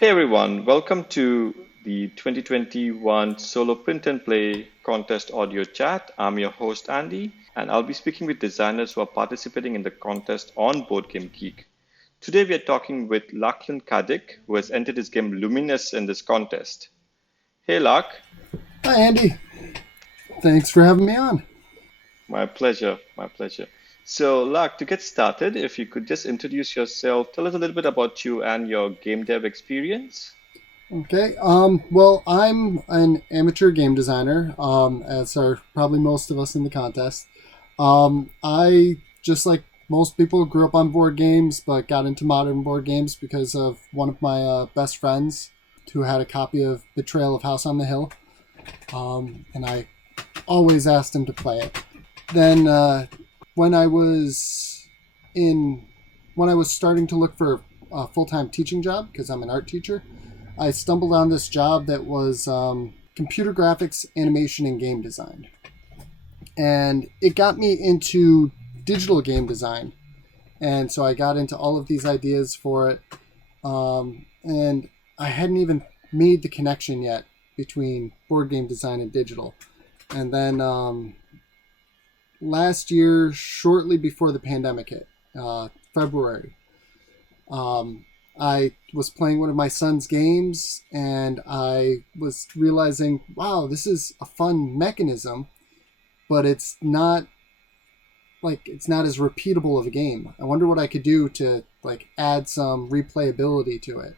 Hey everyone, welcome to the 2021 Solo Print and Play Contest audio chat. I'm your host Andy, and I'll be speaking with designers who are participating in the contest on Board Game Geek. Today we are talking with Lachlan Kadik, who has entered his game Luminous in this contest. Hey Lach. Hi, Andy. Thanks for having me on. My pleasure, my pleasure. So Lach, to get started, if you could just introduce yourself, tell us a little bit about you and your game dev experience. Okay. Well, I'm an amateur game designer, as are probably most of us in the contest. I, just like most people, grew up on board games, but got into modern board games because of one of my best friends who had a copy of Betrayal of House on the Hill. And I always asked him to play it. Then, when I was in, when I was starting to look for a full-time teaching job, because I'm an art teacher, I stumbled on this job that was computer graphics, animation, and game design. And it got me into digital game design. And so I got into all of these ideas for it. And I hadn't even made the connection yet between board game design and digital. And then last year, shortly before the pandemic hit, February, I was playing one of my son's games and I was realizing, wow, this is a fun mechanism, but it's not as repeatable of a game. I wonder what I could do to add some replayability to it.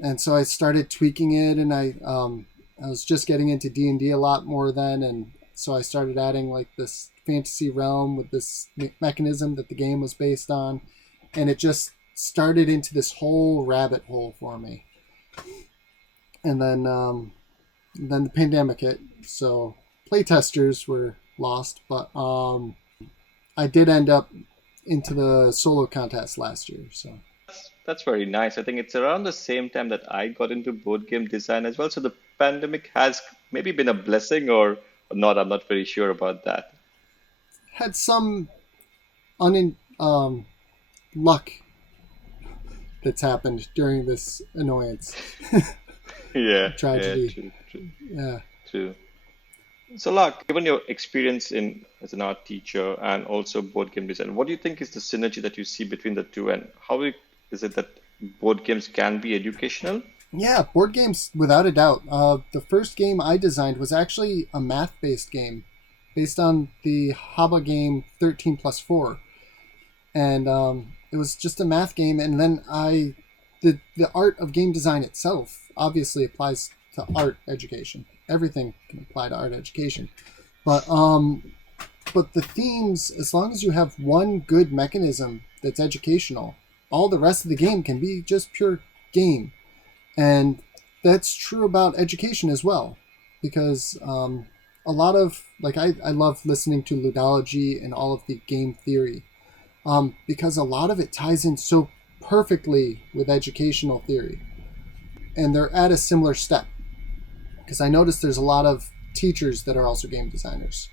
And so I started tweaking it, and I was just getting into D&D a lot more then, and so I started adding this fantasy realm with this mechanism that the game was based on, and it just started into this whole rabbit hole for me. And then the pandemic hit, so playtesters were lost, but I did end up into the solo contest last year. So That's very nice. I think it's around the same time that I got into board game design as well. So the pandemic has maybe been a blessing or not. I'm not very sure about that. had some un luck that's happened during this annoyance Yeah, yeah, tragedy. true, true, Yeah. true. So, Lark, given your experience in as an art teacher and also board game design, what do you think is the synergy that you see between the two, and is it that board games can be educational? Yeah, board games, without a doubt. The first game I designed was actually a math based game based on the Haba game 13 plus 4. And it was just a math game. And then the art of game design itself obviously applies to art education. Everything can apply to art education. But, but the themes, as long as you have one good mechanism that's educational, all the rest of the game can be just pure game. And that's true about education as well, because a lot of I love listening to ludology and all of the game theory, because a lot of it ties in so perfectly with educational theory, and they're at a similar step. Because I noticed there's a lot of teachers that are also game designers,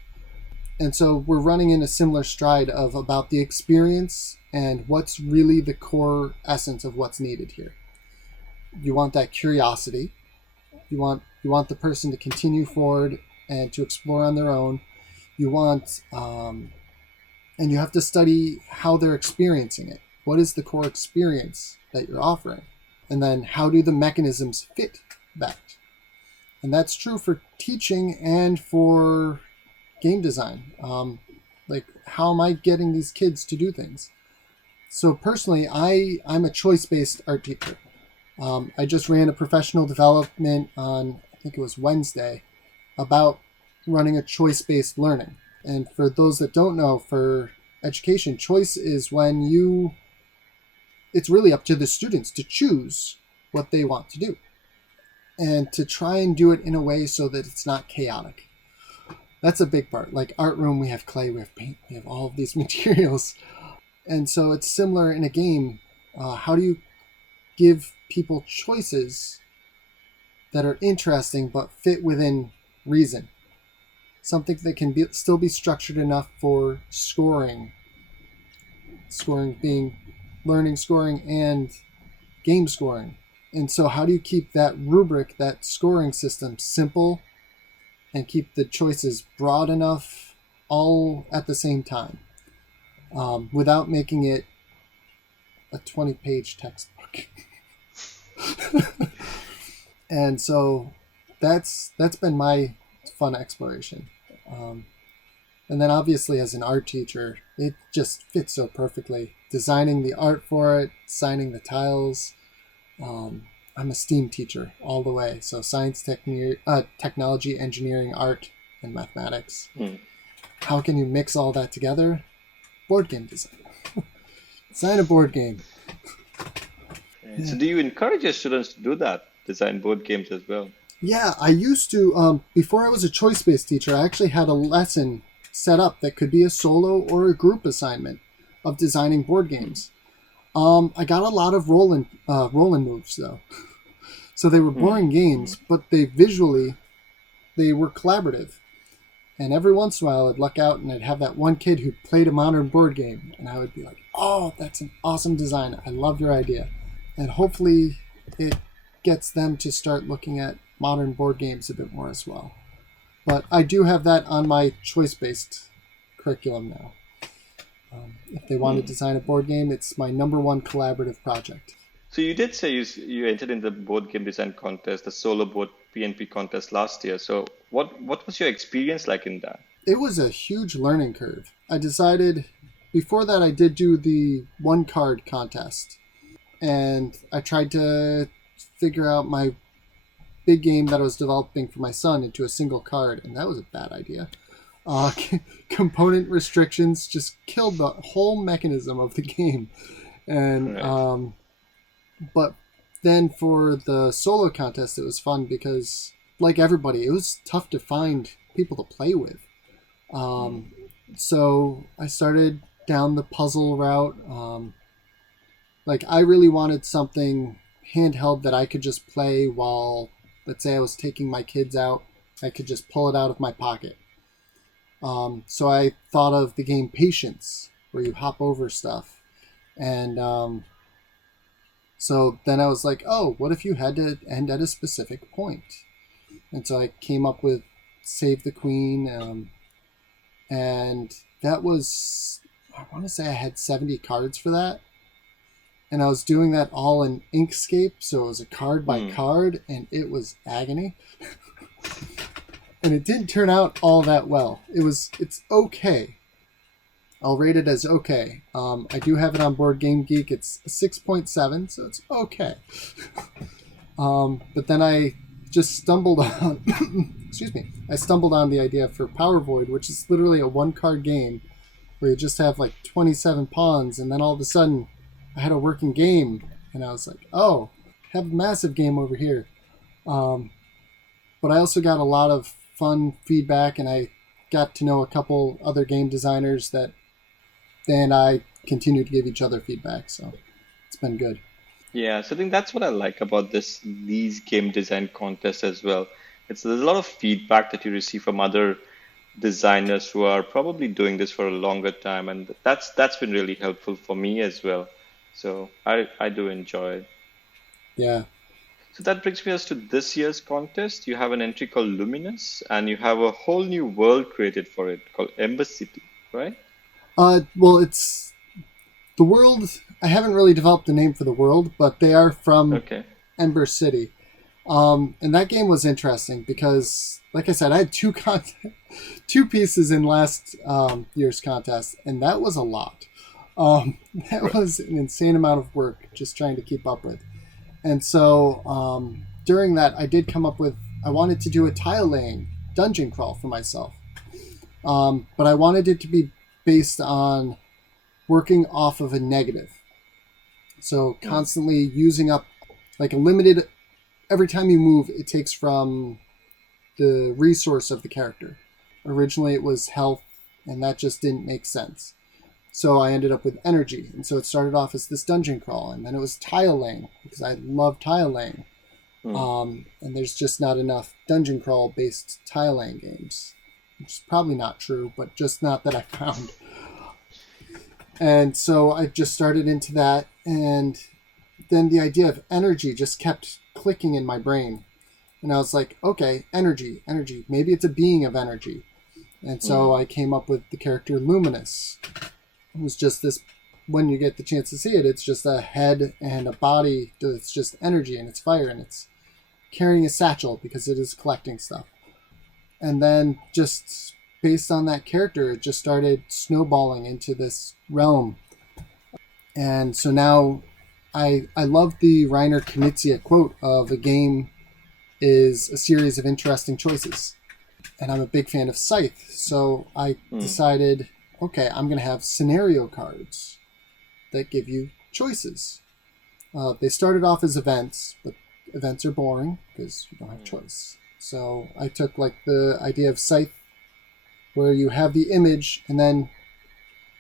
and so we're running in a similar stride of about the experience and what's really the core essence of what's needed here. You want that curiosity. You want the person to continue forward and to explore on their own. You want and you have to study how they're experiencing it. What is the core experience that you're offering? And then how do the mechanisms fit that? And that's true for teaching and for game design. How am I getting these kids to do things? So personally, I'm a choice-based art teacher. I just ran a professional development on, I think it was Wednesday, about running a choice-based learning. And for those that don't know, for education, choice is when it's really up to the students to choose what they want to do and to try and do it in a way so that it's not chaotic. That's a big part. Like art room, we have clay, we have paint, we have all of these materials. And so it's similar in a game. How do you give people choices that are interesting but fit within reason? Something that can still be structured enough for scoring. Scoring being learning scoring and game scoring. And so how do you keep that rubric, that scoring system, simple and keep the choices broad enough all at the same time, without making it a 20-page textbook? And so that's been my fun exploration. And then obviously as an art teacher, it just fits so perfectly. Designing the art for it, signing the tiles. I'm a STEAM teacher all the way. So science, technology, engineering, art, and mathematics. How can you mix all that together? Board game design. Design a board game. Yeah. So do you encourage your students to do that, design board games as well? Yeah, I used to, before I was a choice-based teacher, I actually had a lesson set up that could be a solo or a group assignment of designing board games. I got a lot of rolling moves though. So they were boring games, but they were collaborative. And every once in a while I'd luck out and I'd have that one kid who played a modern board game. And I would be like, oh, that's an awesome design. I love your idea. And hopefully it gets them to start looking at modern board games a bit more as well. But I do have that on my choice-based curriculum now. If they want to design a board game, it's my number one collaborative project. So you did say you entered in the board game design contest, the solo board PNP contest last year. So what was your experience like in that? It was a huge learning curve. I decided, before that I did do the one card contest. And I tried to figure out my big game that I was developing for my son into a single card, and that was a bad idea. Component restrictions just killed the whole mechanism of the game. And Right. but then for the solo contest, it was fun because, like everybody, it was tough to find people to play with. So I started down the puzzle route. Like I really wanted something handheld that I could just play while, let's say I was taking my kids out. I could just pull it out of my pocket. So I thought of the game Patience, where you hop over stuff. And so then I was like, oh, what if you had to end at a specific point? And so I came up with Save the Queen. And that was, I want to say I had 70 cards for that. And I was doing that all in Inkscape, so it was a card by card, and it was agony. And it didn't turn out all that well. It's okay. I'll rate it as okay. I do have it on Board Game Geek. It's a 6.7, so it's okay. But then I just stumbled on, excuse me, I stumbled on the idea for Power Void, which is literally a one-card game where you just have like 27 pawns, and then all of a sudden I had a working game, and I was like, oh, I have a massive game over here. But I also got a lot of fun feedback, and I got to know a couple other game designers that they and I continue to give each other feedback, so it's been good. Yeah, so I think that's what I like about these game design contests as well. There's a lot of feedback that you receive from other designers who are probably doing this for a longer time, and that's been really helpful for me as well. So I do enjoy it. Yeah. So that brings me us to this year's contest. You have an entry called Luminous, and you have a whole new world created for it called Ember City, right? Well, it's the world. I haven't really developed a name for the world, but they are from Okay. Ember City. And that game was interesting because, like I said, I had two pieces in last year's contest, and that was a lot. That Right. was an insane amount of work just trying to keep up with. And so during that, I did come up with, I wanted to do a tile laying dungeon crawl for myself. But I wanted it to be based on working off of a negative. So constantly using up like a limited, every time you move, it takes from the resource of the character. Originally it was health, and that just didn't make sense. So I ended up with energy. And so it started off as this dungeon crawl, and then it was tile laying because I love tile laying. And there's just not enough dungeon crawl based tile laying games, which is probably not true, but just not that I found. And so I just started into that, and then the idea of energy just kept clicking in my brain. And I was like, okay, energy, energy. Maybe it's a being of energy. And so I came up with the character Luminous. It was just this, when you get the chance to see it, it's just a head and a body that's just energy, and it's fire, and it's carrying a satchel because it is collecting stuff. And then just based on that character, it just started snowballing into this realm. And so now I love the Reiner Knizia quote of a game is a series of interesting choices. And I'm a big fan of Scythe. So I decided, okay, I'm going to have scenario cards that give you choices. They started off as events, but events are boring because you don't have choice. So I took like the idea of Scythe, where you have the image and then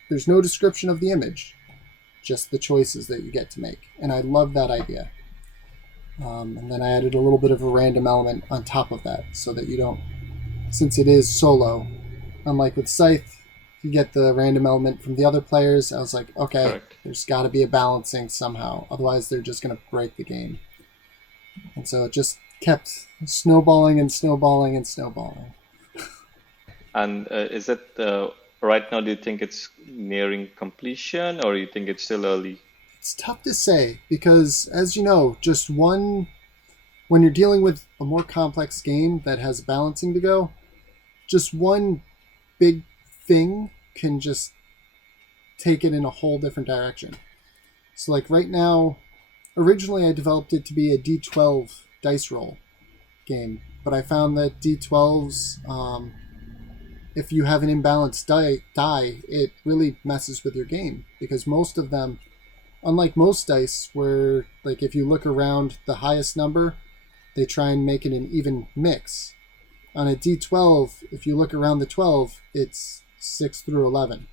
there's no description of the image, just the choices that you get to make. And I love that idea. And then I added a little bit of a random element on top of that so that you don't, since it is solo, unlike with Scythe, you get the random element from the other players. I was like, okay, Correct. there's got to be a balancing somehow. Otherwise, they're just going to break the game. And so it just kept snowballing and snowballing and snowballing. And is it right now? Do you think it's nearing completion, or you think it's still early? It's tough to say because, as you know, when you're dealing with a more complex game that has balancing to go, just one big thing can just take it in a whole different direction. So like right now, originally I developed it to be a D12 dice roll game, but I found that D12s, if you have an imbalanced die, it really messes with your game because most of them, unlike most dice where like if you look around the highest number, they try and make it an even mix. On a D12, if you look around the 12, it's 6 through 11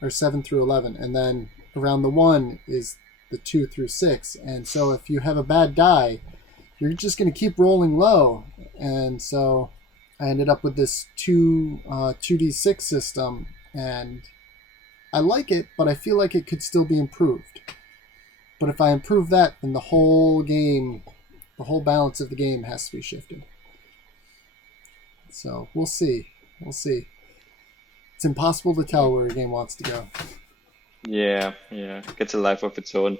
or 7 through 11, and then around the 1 is the 2 through 6. And so if you have a bad die, you're just going to keep rolling low. And so I ended up with this 2d6 system, and I like it, but I feel like it could still be improved. But if I improve that, then the whole game, the whole balance of the game has to be shifted. So we'll see. We'll see. It's impossible to tell where a game wants to go. Yeah, yeah, it gets a life of its own.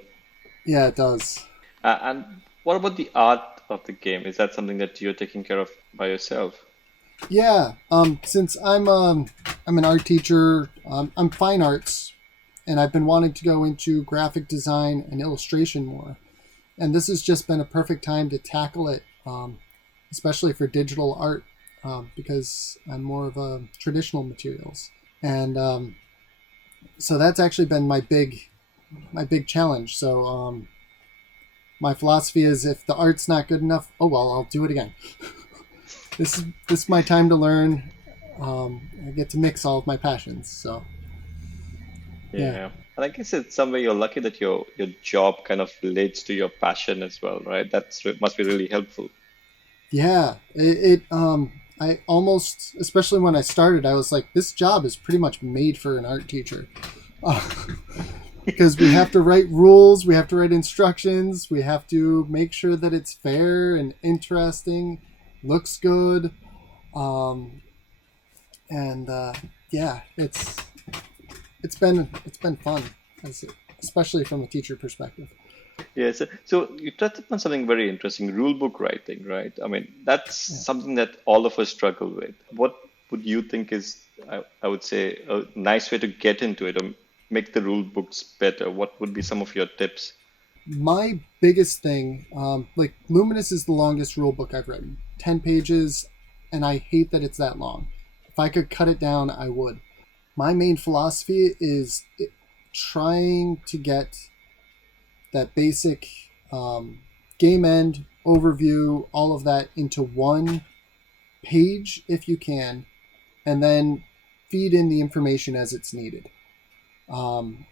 Yeah, it does. And what about the art of the game? Is that something that you're taking care of by yourself? Yeah. Since I'm an art teacher, I'm fine arts, and I've been wanting to go into graphic design and illustration more. And this has just been a perfect time to tackle it, especially for digital art, because I'm more of a traditional materials. And so that's actually been my big challenge. So my philosophy is if the art's not good enough, oh well, I'll do it again. This is my time to learn. I get to mix all of my passions. So yeah. Yeah. And I guess it's some way you're lucky that your job kind of relates to your passion as well, right? Must be really helpful. Yeah, I almost, especially when I started, I was like, this job is pretty much made for an art teacher. Because we have to write rules, we have to write instructions, we have to make sure that it's fair and interesting, looks good. And yeah, it's been fun, especially from a teacher perspective. Yeah, so you touched upon something very interesting, rule book writing, right? I mean, that's Yeah. something that all of us struggle with. What would you think is, I would say, a nice way to get into it or make the rule books better? What would be some of your tips? My biggest thing, like Luminous is the longest rule book I've written, 10 pages, and I hate that it's that long. If I could cut it down, I would. My main philosophy is trying to get that basic game end overview, all of that into one page if you can, and then feed in the information as it's needed. And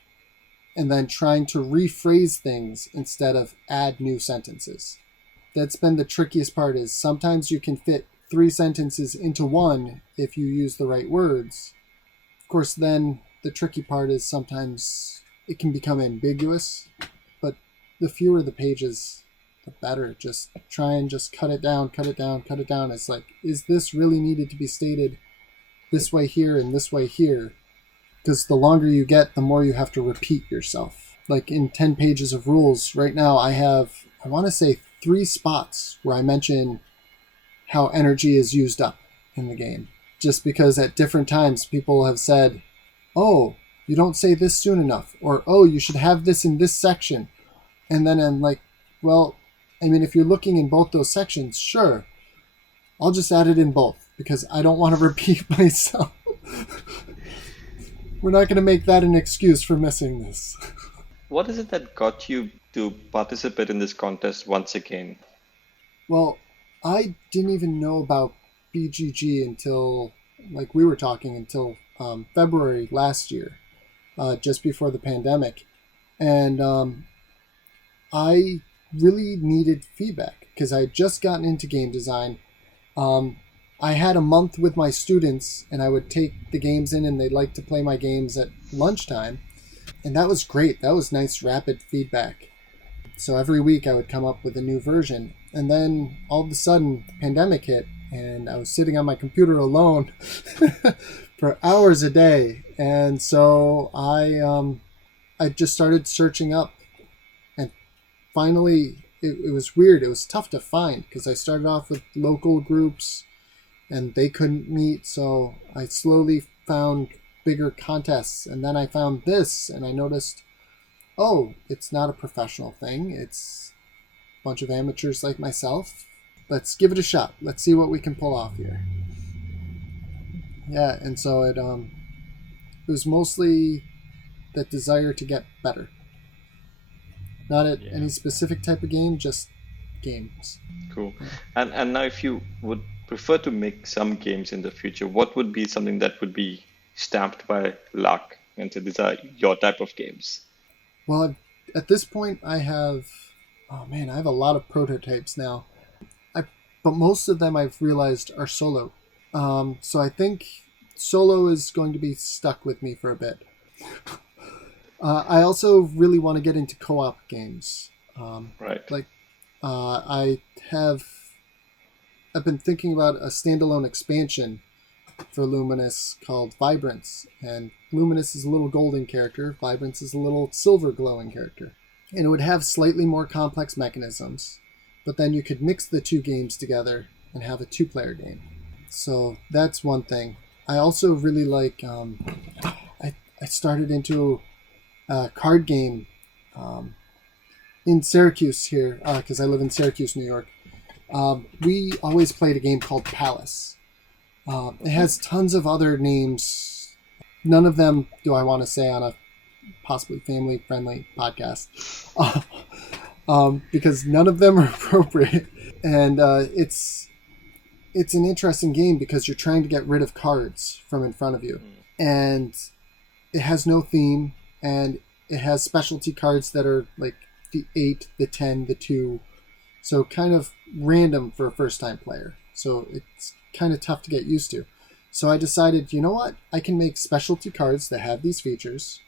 then trying to rephrase things instead of add new sentences. That's been the trickiest part is sometimes you can fit 3 sentences into one if you use the right words. Of course, then the tricky part is sometimes it can become ambiguous, but the fewer the pages, the better. Just try and just cut it down, cut it down, cut it down. It's like, is this really needed to be stated this way here and this way here? Because the longer you get, the more you have to repeat yourself. Like in 10 pages of rules, right now I have, I want to say 3 spots where I mention how energy is used up in the game. Just because at different times people have said, oh, you don't say this soon enough, or oh, you should have this in this section. And then I'm like, well, I mean, if you're looking in both those sections, sure, I'll just add it in both because I don't want to repeat myself. We're not going to make that an excuse for missing this. What is it that got you to participate in this contest once again? Well, I didn't even know about BGG until, like we were talking, until February last year, just before the pandemic. And I really needed feedback because I had just gotten into game design. I had a month with my students and I would take the games in and they'd like to play my games at lunchtime. And that was great. That was nice, rapid feedback. So every week I would come up with a new version. And then all of a sudden, the pandemic hit and I was sitting on my computer alone for hours a day. And so I just started searching up. And finally, it was weird. It was tough to find because I started off with local groups and they couldn't meet. So I slowly found bigger contests. And then I found this and I noticed, oh, it's not a professional thing. It's a bunch of amateurs like myself. Let's give it a shot. Let's see what we can pull off here. Yeah, and so it was mostly that desire to get better. Not at any specific type of game, just games. Cool. And now if you would prefer to make some games in the future, what would be something that would be stamped by luck and so these are your type of games? Well, at this point I have a lot of prototypes now. But most of them I've realized are solo. So I think solo is going to be stuck with me for a bit. I also really want to get into co-op games. Right. Like, I've been thinking about a standalone expansion for Luminous called Vibrance. And Luminous is a little golden character. Vibrance is a little silver glowing character. And it would have slightly more complex mechanisms. But then you could mix the two games together and have a 2-player game. So that's one thing. I also really like, I started into a card game in Syracuse here, because I live in Syracuse, New York. We always played a game called Palace. It has tons of other names. None of them do I want to say on a possibly family-friendly podcast. Because none of them are appropriate. And it's an interesting game because you're trying to get rid of cards from in front of you. And it has no theme, and it has specialty cards that are like the 8, the 10, the 2. So kind of random for a first-time player. So it's kind of tough to get used to. So I decided, you know what? I can make specialty cards that have these features,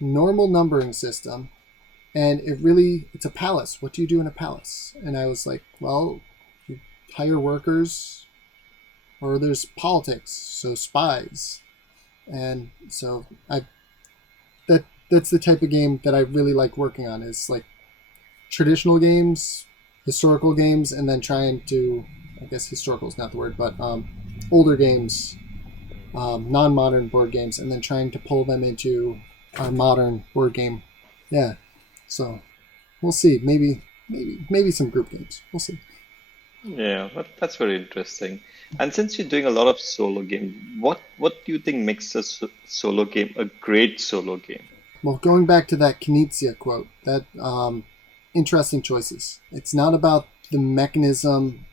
normal numbering system, and it's a palace. What do you do in a palace? And I was like, well, you hire workers, or there's politics, so spies. And so that's the type of game that I really like working on, is like traditional games, historical games, and then trying to, I guess historical is not the word, but older games, non-modern board games, and then trying to pull them into our modern board game. Yeah. So we'll see. Maybe some group games. We'll see. Yeah, that's very interesting. And since you're doing a lot of solo game, what do you think makes a solo game a great solo game? Well, going back to that Knizia quote, that interesting choices. It's not about the mechanism.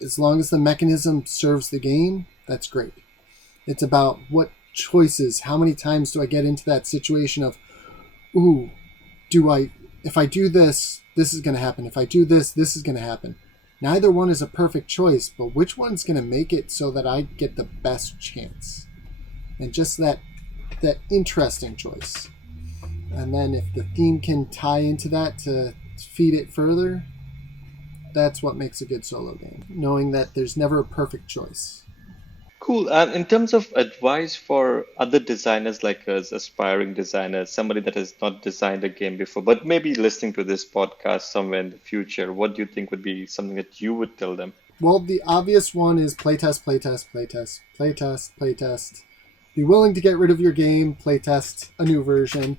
As long as the mechanism serves the game, that's great. It's about what choices, how many times do I get into that situation of, ooh, if I do this, this is going to happen. If I do this, this is going to happen. Neither one is a perfect choice, but which one's going to make it so that I get the best chance? And just that interesting choice. And then if the theme can tie into that to feed it further, that's what makes a good solo game. Knowing that there's never a perfect choice. Cool. And in terms of advice for other designers like us, aspiring designers, somebody that has not designed a game before, but maybe listening to this podcast somewhere in the future, what do you think would be something that you would tell them? Well, the obvious one is playtest, playtest, playtest, playtest, playtest. Be willing to get rid of your game, playtest a new version.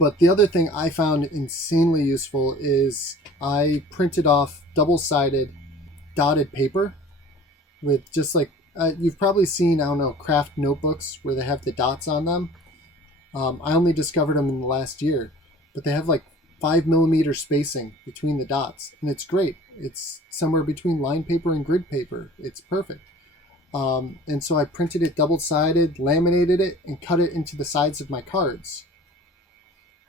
But the other thing I found insanely useful is I printed off double-sided dotted paper with just like, you've probably seen, I don't know, craft notebooks where they have the dots on them. I only discovered them in the last year, but they have like 5 millimeter spacing between the dots, and it's great. It's somewhere between line paper and grid paper. It's perfect. And so I printed it double-sided, laminated it, and cut it into the sides of my cards.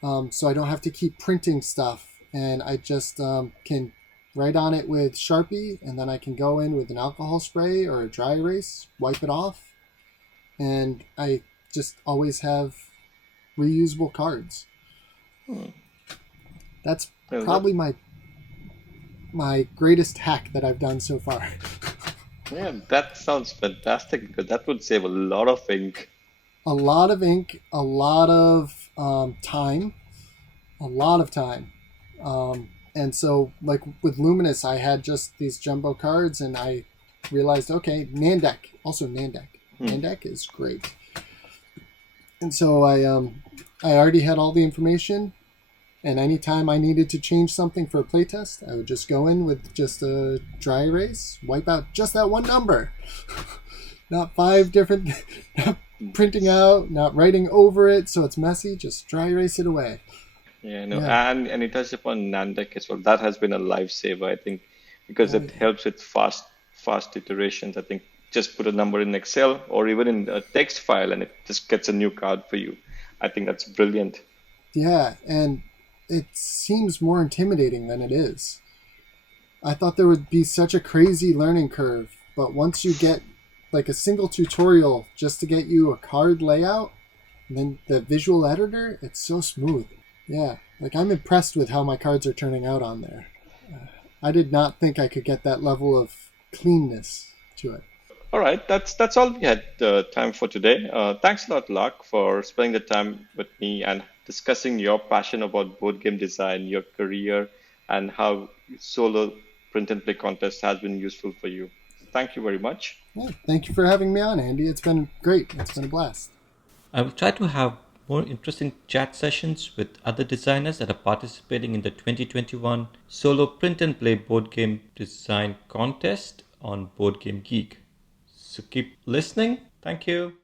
So I don't have to keep printing stuff, and I just can write on it with Sharpie, and then I can go in with an alcohol spray or a dry erase, wipe it off, and I just always have reusable cards. That's probably my greatest hack that I've done so far. Yeah, that sounds fantastic because that would save a lot of ink. A lot of ink, a lot of time, a lot of time. And so, like with Luminous, I had just these jumbo cards, and I realized, okay, Nandek, also Nandek. Nandek is great. And so I already had all the information, and anytime I needed to change something for a playtest, I would just go in with just a dry erase, wipe out just that one number. Not 5 different, not printing out, not writing over it so it's messy, just dry erase it away. Yeah, no, and you touched upon Nandek as well. That has been a lifesaver, I think, because it helps with fast iterations. I think just put a number in Excel or even in a text file, and it just gets a new card for you. I think that's brilliant. Yeah, and it seems more intimidating than it is. I thought there would be such a crazy learning curve, but once you get like a single tutorial just to get you a card layout, and then the visual editor, it's so smooth. Yeah, like I'm impressed with how my cards are turning out on there. I did not think I could get that level of cleanness to it. All right, that's all we had time for today. Thanks a lot, Lark, for spending the time with me and discussing your passion about board game design, your career, and how solo print and play contest has been useful for you. Thank you very much. Yeah, thank you for having me on, Andy. It's been great. It's been a blast. I will try to have more interesting chat sessions with other designers that are participating in the 2021 Solo Print and Play Board Game Design Contest on Board Game Geek. So keep listening. Thank you.